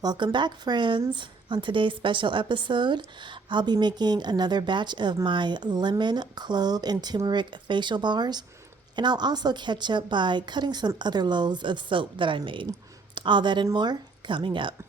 Welcome back, friends. On today's special episode, I'll be making another batch of my lemon, clove, and turmeric facial bars, and I'll also catch up by cutting some other loaves of soap that I made. All that and more coming up.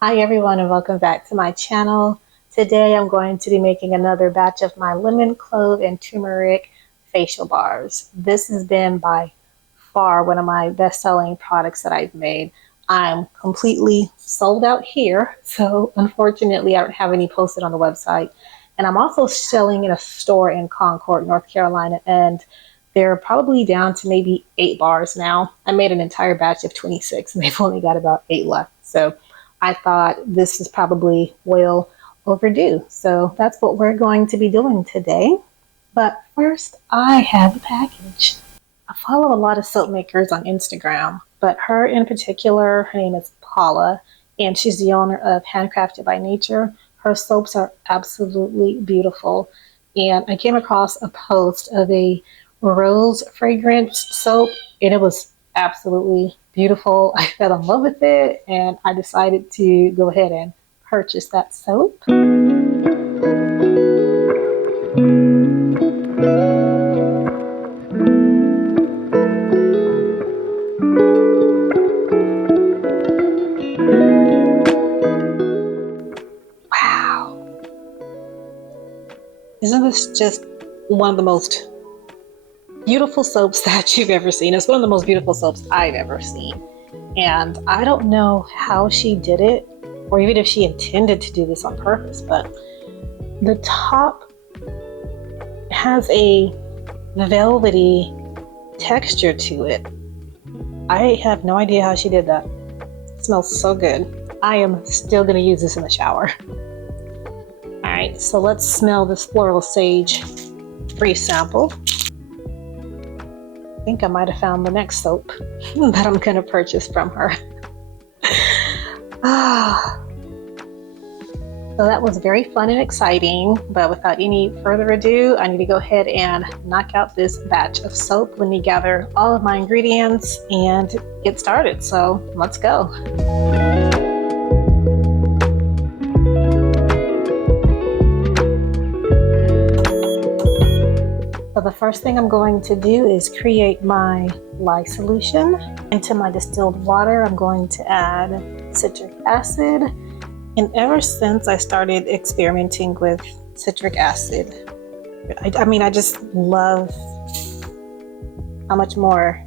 Hi everyone, and welcome back to my channel. Today I'm going to be making another batch of my lemon, clove, and turmeric facial bars. This has been by far one of my best-selling products that I've made. I'm completely sold out here, so unfortunately I don't have any posted on the website. And I'm also selling in a store in Concord, North Carolina, and they're probably down to maybe 8 bars now. I made an entire batch of 26 and they've only got about 8 left. So I thought this is probably well overdue. So that's what we're going to be doing today. But first, I have a package. I follow a lot of soap makers on Instagram, but her in particular, her name is Paula, and she's the owner of Handcrafted by Nature. Her soaps are absolutely beautiful. And I came across a post of a rose fragrance soap, and it was absolutely beautiful. I fell in love with it, and I decided to go ahead and purchase that soap. Wow. Isn't this just one of the most beautiful soaps that you've ever seen? It's one of the most beautiful soaps I've ever seen. And I don't know how she did it, or even if she intended to do this on purpose, but the top has a velvety texture to it. I have no idea how she did that. It smells so good. I am still going to use this in the shower. Alright, so let's smell this floral sage brief sample. I think I might have found the next soap that I'm going to purchase from her. So that was very fun and exciting, but without any further ado, I need to go ahead and knock out this batch of soap. Let me gather all of my ingredients and get started. So let's go. So the first thing I'm going to do is create my lye solution. Into my distilled water, I'm going to add citric acid. And ever since I started experimenting with citric acid, I just love how much more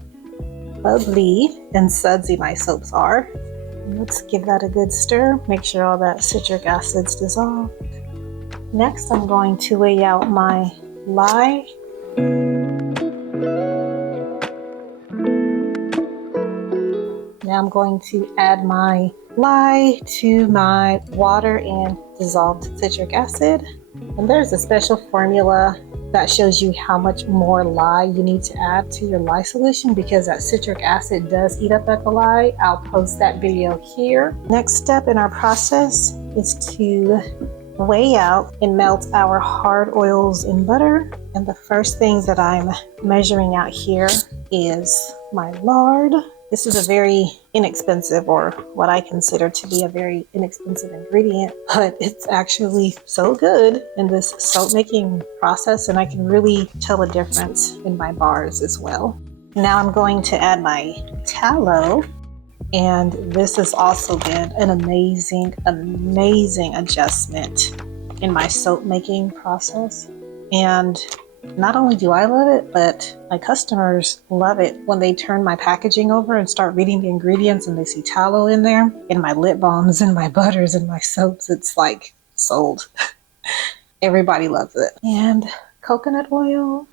bubbly and sudsy my soaps are. Let's give that a good stir. Make sure all that citric acid's dissolved. Next, I'm going to weigh out my lye. Now I'm going to add my lye to my water and dissolved citric acid. And there's a special formula that shows you how much more lye you need to add to your lye solution, because that citric acid does eat up at the lye. I'll post that video here. Next step in our process is to weigh out and melt our hard oils and butter. And the first thing that I'm measuring out here is my lard. This is a very inexpensive, or what I consider to be a very inexpensive ingredient, but it's actually so good in this soap making process, and I can really tell a difference in my bars as well. Now I'm going to add my tallow, and this has also been an amazing adjustment in my soap making process. And not only do I love it, but my customers love it when they turn my packaging over and start reading the ingredients and they see tallow in there, in my lip balms and my butters and my soaps. It's like sold. Everybody loves it. And coconut oil.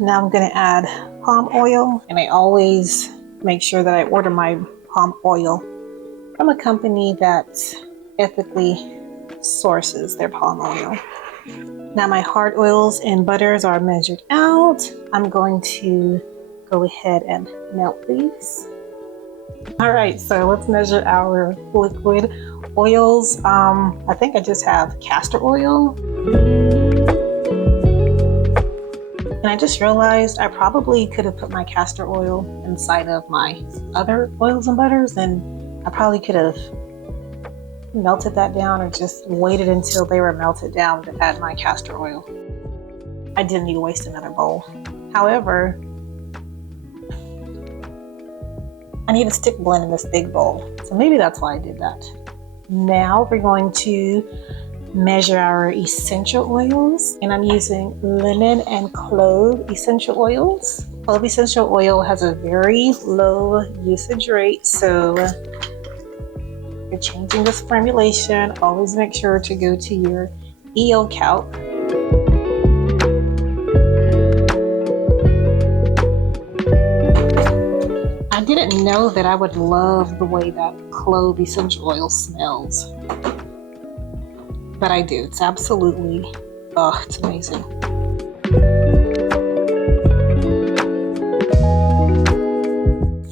Now I'm going to add palm oil, and I always make sure that I order my palm oil from a company that ethically sources their palm oil. Now my hard oils and butters are measured out. I'm going to go ahead and melt these. All right, so let's measure our liquid oils. I think I just have castor oil. And I just realized I probably could have put my castor oil inside of my other oils and butters, and I probably could have melted that down or just waited until they were melted down to add my castor oil. I didn't need to waste another bowl. However, I need a stick blend in this big bowl, so maybe that's why I did that. Now we're going to measure our essential oils, and I'm using lemon and clove essential oils. Clove essential oil has a very low usage rate, so if you're changing this formulation, always make sure to go to your EO calc. I didn't know that I would love the way that clove essential oil smells, but I do. It's absolutely, it's amazing.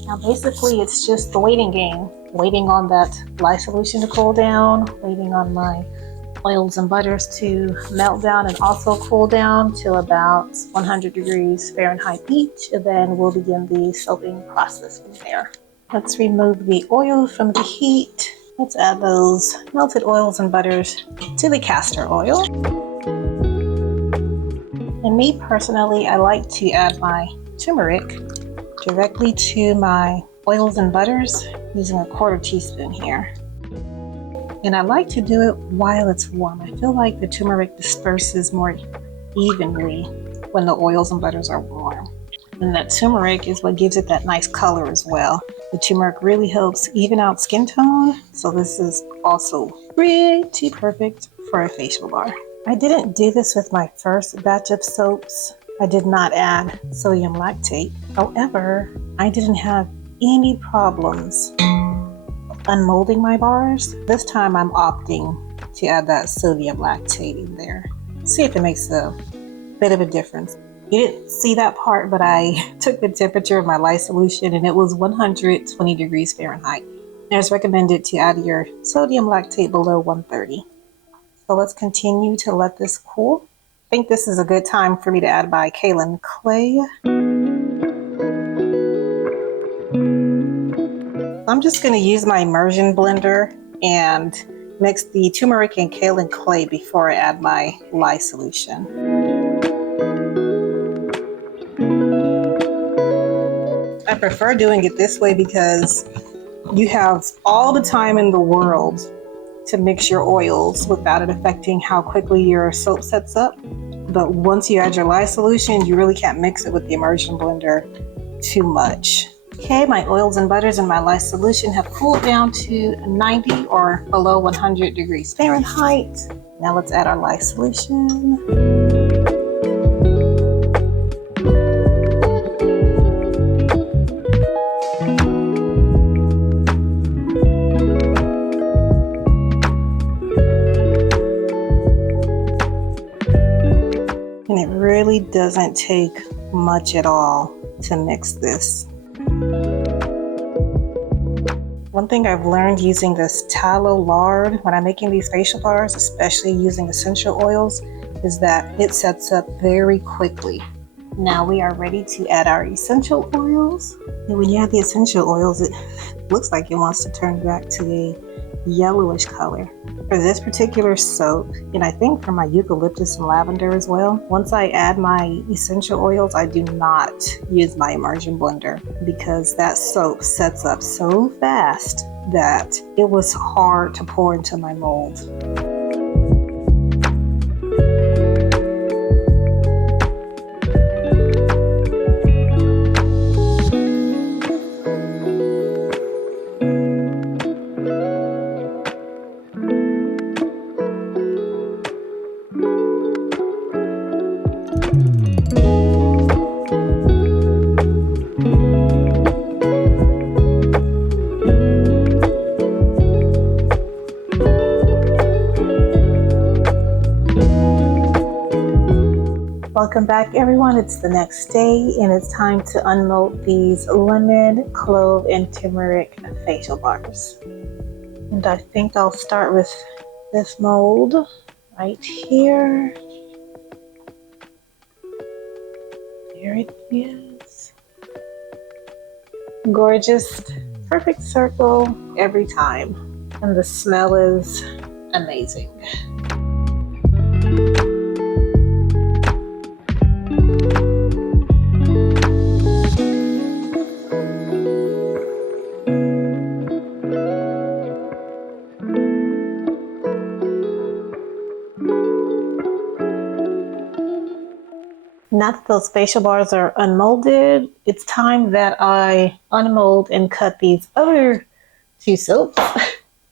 Now basically it's just the waiting game, waiting on that lye solution to cool down, waiting on my oils and butters to melt down and also cool down to about 100 degrees Fahrenheit each, and then we'll begin the soaping process from there. Let's remove the oil from the heat. Let's add those melted oils and butters to the castor oil. And me personally, I like to add my turmeric directly to my oils and butters using a 1/4 teaspoon here. And I like to do it while it's warm. I feel like the turmeric disperses more evenly when the oils and butters are warm. And that turmeric is what gives it that nice color as well. The turmeric really helps even out skin tone, so this is also pretty perfect for a facial bar. I didn't do this with my first batch of soaps. I did not add sodium lactate. However, I didn't have any problems unmolding my bars. This time I'm opting to add that sodium lactate in there. See if it makes a bit of a difference. You didn't see that part, but I took the temperature of my lye solution and it was 120 degrees Fahrenheit. And it's recommended to add your sodium lactate below 130. So let's continue to let this cool. I think this is a good time for me to add my kaolin clay. I'm just going to use my immersion blender and mix the turmeric and kaolin clay before I add my lye solution. I prefer doing it this way because you have all the time in the world to mix your oils without it affecting how quickly your soap sets up. But once you add your lye solution, you really can't mix it with the immersion blender too much. Okay, my oils and butters and my lye solution have cooled down to 90 or below 100 degrees Fahrenheit. Now let's add our lye solution. And it really doesn't take much at all to mix this. One thing I've learned using this tallow lard when I'm making these facial bars, especially using essential oils, is that it sets up very quickly. Now we are ready to add our essential oils. And when you add the essential oils, it looks like it wants to turn back to a yellowish color. For this particular soap, and I think for my eucalyptus and lavender as well, once I add my essential oils, I do not use my immersion blender because that soap sets up so fast that it was hard to pour into my mold. Welcome back everyone, it's the next day and it's time to unmold these lemon, clove, and turmeric facial bars. And I think I'll start with this mold right here. everything is. Gorgeous, perfect circle every time. And the smell is amazing. Now that those facial bars are unmolded, it's time that I unmold and cut these other two soaps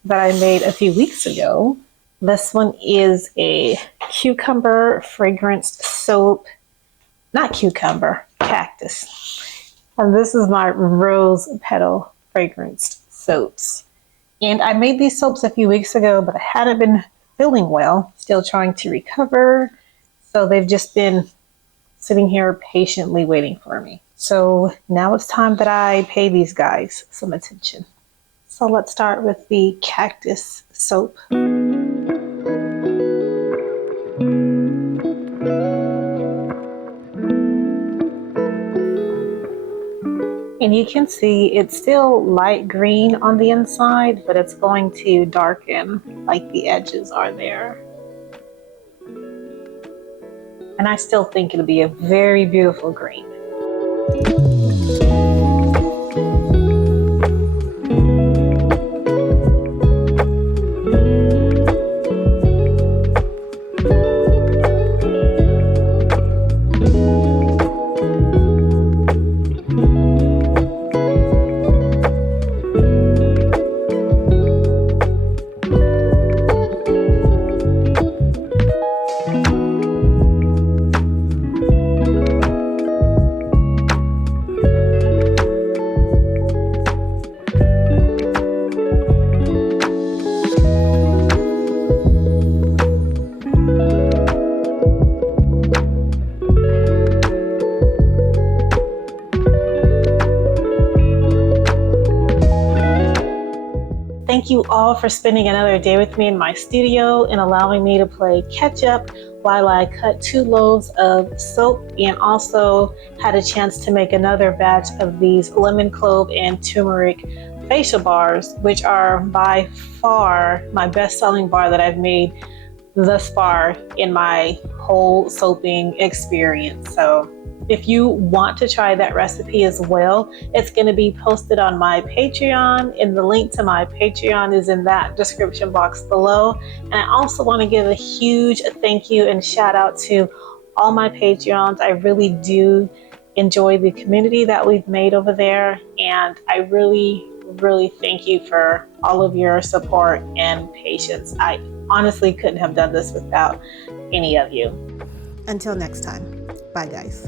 that I made a few weeks ago. This one is a cucumber fragranced soap, not cucumber, cactus. And this is my rose petal fragranced soaps. And I made these soaps a few weeks ago, but I hadn't been feeling well, still trying to recover. So they've just been sitting here patiently waiting for me. So now it's time that I pay these guys some attention. So let's start with the cactus soap. And you can see it's still light green on the inside, but it's going to darken like the edges are there. And I still think it'll be a very beautiful green. Thank you all for spending another day with me in my studio and allowing me to play catch up while I cut 2 loaves of soap and also had a chance to make another batch of these lemon, clove, and turmeric facial bars, which are by far my best-selling bar that I've made thus far in my whole soaping experience. So if you want to try that recipe as well, it's going to be posted on my Patreon, and the link to my Patreon is in that description box below. And I also want to give a huge thank you and shout out to all my Patreons. I really do enjoy the community that we've made over there, and I really thank you for all of your support and patience. I honestly couldn't have done this without any of you. Until next time. Bye, guys.